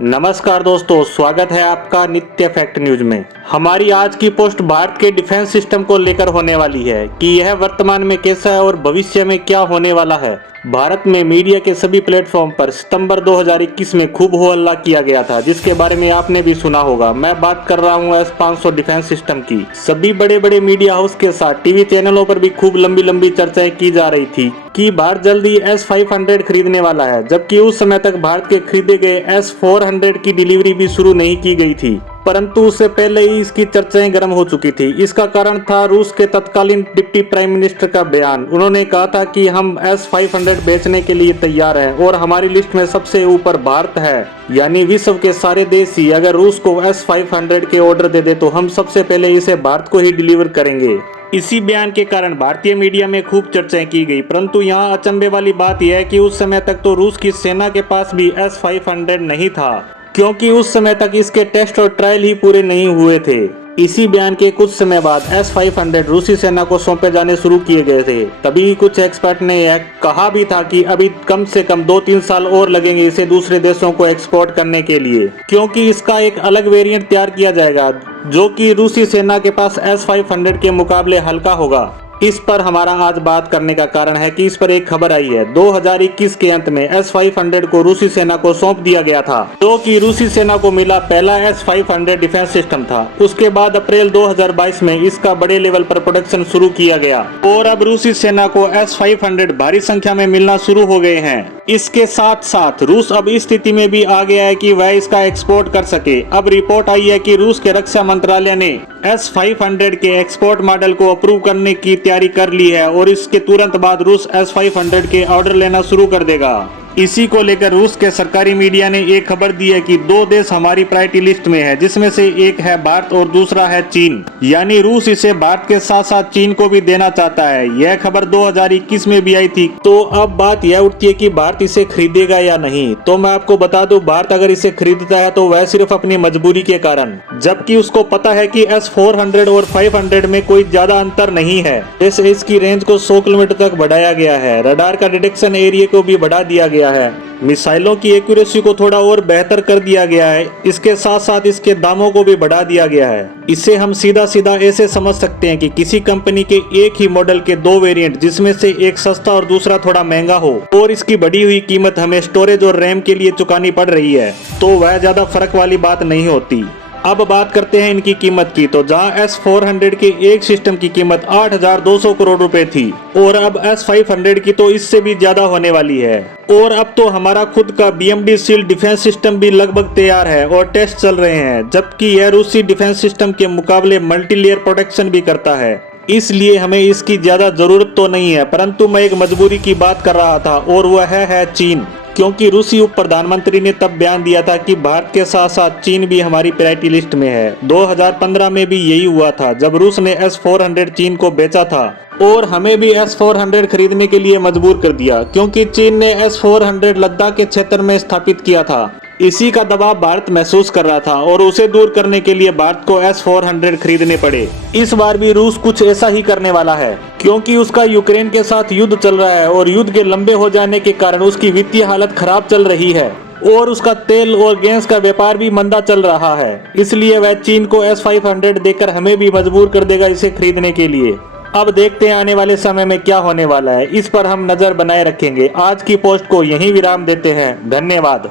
नमस्कार दोस्तों, स्वागत है आपका नित्य फैक्ट न्यूज में। हमारी आज की पोस्ट भारत के डिफेंस सिस्टम को लेकर होने वाली है कि यह वर्तमान में कैसा है और भविष्य में क्या होने वाला है। भारत में मीडिया के सभी प्लेटफॉर्म पर सितंबर 2021 में खूब हो हल्ला किया गया था, जिसके बारे में आपने भी सुना होगा। मैं बात कर रहा हूँ S-500 डिफेंस सिस्टम की। सभी बड़े बड़े मीडिया हाउस के साथ टीवी चैनलों पर भी खूब लंबी लंबी चर्चाएं की जा रही थी कि भारत जल्दी S-500 खरीदने वाला है, जबकि उस समय तक भारत के खरीदे गए S-400 की डिलीवरी भी शुरू नहीं की गई थी। परंतु उससे पहले ही इसकी चर्चाएं गर्म हो चुकी थी। इसका कारण था रूस के तत्कालीन डिप्टी प्राइम मिनिस्टर का बयान। उन्होंने कहा था कि हम S-500 बेचने के लिए तैयार हैं और हमारी लिस्ट में सबसे ऊपर भारत है, यानी विश्व के सारे देश ही अगर रूस को S-500 के ऑर्डर दे दे तो हम सबसे पहले इसे भारत को ही डिलीवर करेंगे। इसी बयान के कारण भारतीय मीडिया में खूब चर्चाएं की गई। परंतु यहाँ अचंभे वाली बात यह है कि उस समय तक तो रूस की सेना के पास भी S-500 नहीं था, क्योंकि उस समय तक इसके टेस्ट और ट्रायल ही पूरे नहीं हुए थे। इसी बयान के कुछ समय बाद S-500 रूसी सेना को सौंपे जाने शुरू किए गए थे। तभी कुछ एक्सपर्ट ने यह कहा भी था कि अभी कम से कम 2-3 साल और लगेंगे इसे दूसरे देशों को एक्सपोर्ट करने के लिए, क्योंकि इसका एक अलग वेरिएंट तैयार किया जाएगा जो कि रूसी सेना के पास S-500 के मुकाबले हल्का होगा। इस पर हमारा आज बात करने का कारण है कि इस पर एक खबर आई है। 2021 के अंत में S-500 को रूसी सेना को सौंप दिया गया था, जो कि रूसी सेना को मिला पहला S-500 डिफेंस सिस्टम था। उसके बाद अप्रैल 2022 में इसका बड़े लेवल पर प्रोडक्शन शुरू किया गया और अब रूसी सेना को S-500 भारी संख्या में मिलना शुरू हो गए हैं। इसके साथ साथ रूस अब इस स्थिति में भी आ गया है कि वह इसका एक्सपोर्ट कर सके। अब रिपोर्ट आई है कि रूस के रक्षा मंत्रालय ने S-500 के एक्सपोर्ट मॉडल को अप्रूव करने की तैयारी कर ली है और इसके तुरंत बाद रूस S-500 के ऑर्डर लेना शुरू कर देगा। इसी को लेकर रूस के सरकारी मीडिया ने एक खबर दी है कि 2 देश हमारी प्रायोरिटी लिस्ट में है, जिसमें से एक है भारत और दूसरा है चीन। यानी रूस इसे भारत के साथ साथ चीन को भी देना चाहता है। यह खबर 2021 में भी आई थी। तो अब बात यह उठती है कि भारत इसे खरीदेगा या नहीं। तो मैं आपको बता दूं, भारत अगर इसे खरीदता है तो वह सिर्फ अपनी मजबूरी के कारण, जबकि उसको पता है कि S-400 और 500 में कोई ज्यादा अंतर नहीं है। जैसे इसकी रेंज को 100 किलोमीटर तक बढ़ाया गया है, रडार का डिटेक्शन एरिया को भी बढ़ा दिया गया है, मिसाइलों की एक्यूरेसी को थोड़ा और बेहतर कर दिया गया है। इसके साथ साथ इसके दामों को भी बढ़ा दिया गया है। इसे हम सीधा सीधा ऐसे समझ सकते हैं कि किसी कंपनी के एक ही मॉडल के 2 वेरिएंट, जिसमें से एक सस्ता और दूसरा थोड़ा महंगा हो, और इसकी बढ़ी हुई कीमत हमें स्टोरेज और रैम के लिए चुकानी पड़ रही है, तो वह ज्यादा फर्क वाली बात नहीं होती। अब बात करते हैं इनकी कीमत की। तो जहां S-400 के एक सिस्टम की कीमत 8,200 करोड़ रुपए थी और अब S-500 की तो इससे भी ज्यादा होने वाली है। और अब तो हमारा खुद का BMD शील्ड डिफेंस सिस्टम भी लगभग तैयार है और टेस्ट चल रहे हैं, जबकि यह रूसी डिफेंस सिस्टम के मुकाबले मल्टीलेयर प्रोटेक्शन भी करता है। इसलिए हमें इसकी ज्यादा जरूरत तो नहीं है। परंतु मैं एक मजबूरी की बात कर रहा था और वह है चीन, क्योंकि रूसी उप प्रधानमंत्री ने तब बयान दिया था कि भारत के साथ साथ चीन भी हमारी प्रायोरिटी लिस्ट में है। 2015 में भी यही हुआ था, जब रूस ने S-400 चीन को बेचा था और हमें भी S-400 खरीदने के लिए मजबूर कर दिया, क्योंकि चीन ने S-400 लद्दाख के क्षेत्र में स्थापित किया था। इसी का दबाव भारत महसूस कर रहा था और उसे दूर करने के लिए भारत को S-400 खरीदने पड़े। इस बार भी रूस कुछ ऐसा ही करने वाला है, क्योंकि उसका यूक्रेन के साथ युद्ध चल रहा है और युद्ध के लंबे हो जाने के कारण उसकी वित्तीय हालत खराब चल रही है और उसका तेल और गैस का व्यापार भी मंदा चल रहा है। इसलिए वह चीन को S-500 देकर हमें भी मजबूर कर देगा इसे खरीदने के लिए। अब देखते हैं आने वाले समय में क्या होने वाला है। इस पर हम नजर बनाए रखेंगे। आज की पोस्ट को यहीं विराम देते हैं। धन्यवाद।